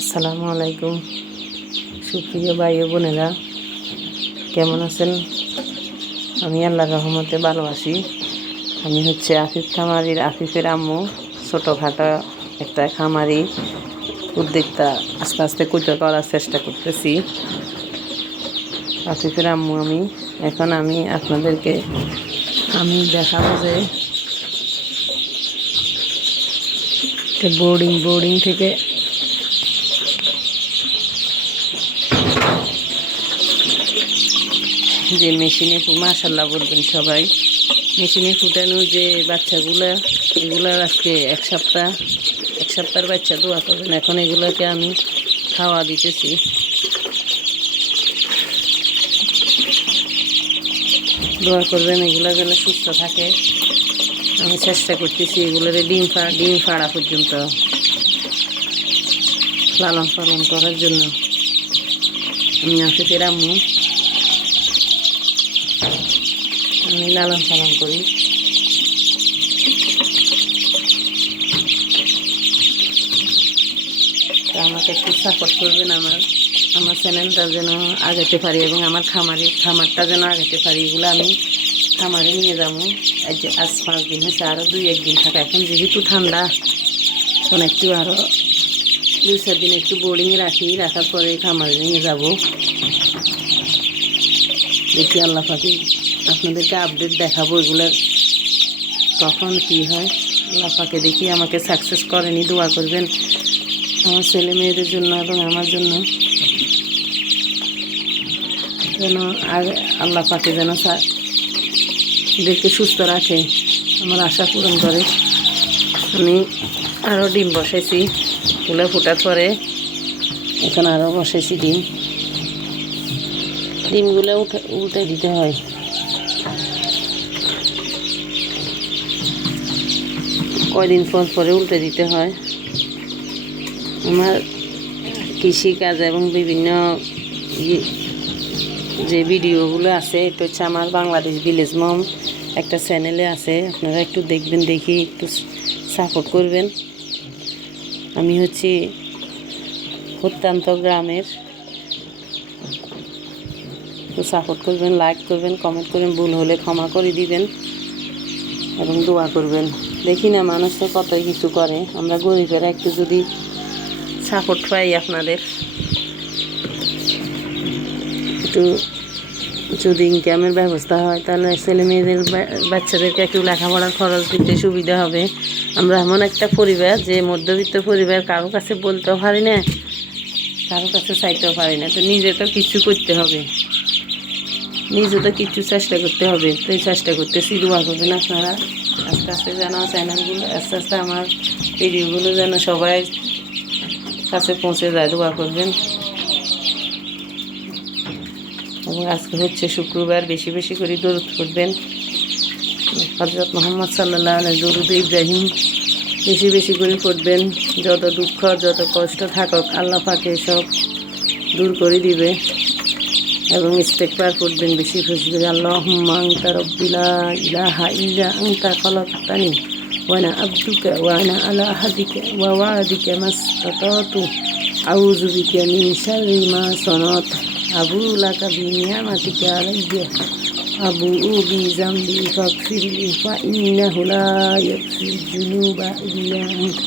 আসসালামু আলাইকুম সুপ্রিয় ভাই ও বোনেরা, কেমন আছেন? আমি আল্লাহর রহমতে ভালো আছি। আমি হচ্ছে আফিফ খামারির আফিফের আম্মু। ছোটোখাটো একটা খামারি উদ্যোক্তা, আস্তে আস্তে কুটো করার চেষ্টা করতেছি। আফিফের আম্মু এখন আমি আপনাদেরকে দেখাবো যে বোর্ডিং থেকে যে মেশিনে মাশাল্লাহ বলবেন সবাই, মেশিনে ফুটানো যে বাচ্চাগুলো, এগুলোর আজকে এক সপ্তাহের বাচ্চা দোয়া করবেন। এখন এগুলোকে আমি খাওয়া দিতেছি। দোয়া করবেন এগুলো যেন সুস্থ থাকে। আমি চেষ্টা করতেছি এগুলোর ডিম ফাড়া পর্যন্ত লালন পালন করার জন্য। আমি আফিফের আম্মু, আমি লালন পালন করি। তো আমাকে একটু সাপোর্ট করবেন, আমার চ্যানেলটা যেন আগাতে পারি এবং আমার খামারটা যেন আগাতে পারি। এগুলো আমি খামারে নিয়ে যাবো। আজ 5 দিন হয়েছে, আরও 2-1 দিন থাকা। এখন যেহেতু ঠান্ডা, এখন একটু আরও 2-4 দিন একটু বোর্ডিংয়ে রাখার পরে খামারে নিয়ে যাব। দেখি আল্লাহ পাকি আপনাদেরকে আপডেট দেখাবো এগুলোর কখন কী হয়। আল্লাহ পাকে দেখি আমাকে সাকসেস করেনি। দোয়া করবেন আমার ছেলে মেয়েদের জন্য এবং আমার জন্য, যেন আল্লাহ পাকে যেন দেখে সুস্থ রাখে, আমার আশা পূরণ করে। আমি আরও ডিম বসাইছি, ফুলে ফোটার পরে এখন আরও বসাইছি ডিমগুলো উল্টে দিতে হয়। কয়দিন পরে উল্টে দিতে হয়। আমার কৃষিকাজ এবং বিভিন্ন যে ভিডিওগুলো আছে, এটা হচ্ছে আমার বাংলাদেশ ভিলেজ মম একটা চ্যানেলে আছে। আপনারা একটু দেখবেন, দেখি একটু সাপোর্ট করবেন। আমি হচ্ছে অত্যন্ত গ্রামের, একটু সাপোর্ট করবেন, লাইক করবেন, কমেন্ট করবেন, ভুল হলে ক্ষমা করে দিবেন এবং দোয়া করবেন। দেখি না মানুষ তো কতই কিছু করে, আমরা গরিবেরা একটু যদি সাপোর্ট পাই, আপনাদের একটু যদি ইনকামের ব্যবস্থা হয়, তাহলে ছেলে মেয়েদের বাচ্চাদেরকে একটু লেখাপড়ার খরচ দিতে সুবিধা হবে। আমরা এমন একটা পরিবার যে মধ্যবিত্ত পরিবার, কারো কাছে বলতেও পারি না, কারো কাছে চাইতেও পারি না। তো নিজে তো কিছু করতে হবে, নিজে তো কিছু চেষ্টা করতে হবে। তো এই চেষ্টা করতেছি। দোয়া করবেন আপনারা। আস্তে আস্তে যেন চ্যানেলগুলো, আস্তে আস্তে আমার ভিডিওগুলো যেন সবাই কাছে পৌঁছে যায়। দোয়া করবেন। এবং আজকে হচ্ছে শুক্রবার, বেশি বেশি করে দরুদ পড়বেন। হযরত মুহাম্মদ সাল্লাল্লাহু আলাইহি দরুদ ইব্রাহিম বেশি বেশি করে পড়বেন। যত দুঃখ, যত কষ্ট থাকুক, আল্লাহ পাকে সব দূর করে দিবে। এবং ইস্তেগফার পড়বেন বেশি বেশি করে। আল্লাহুম্মা আনতা রাব্বি লা ইলাহা ইল্লা আনতা খালাকতানি ওয়া আনা আবদুকা ওয়া আনা আলা আহদিকা ওয়া ওয়া'দিকা মাসতাতাতু আউযু বিকা মিন শাররি মা সানাতু আবুউ লাকা বিনি'মাতিকা আলাইয়া আবুউ বিযামবি ফাগফিরলি ফা ইন্নাহু লা ইয়াগফিরুয যুনুবা ইল্লা আনতা।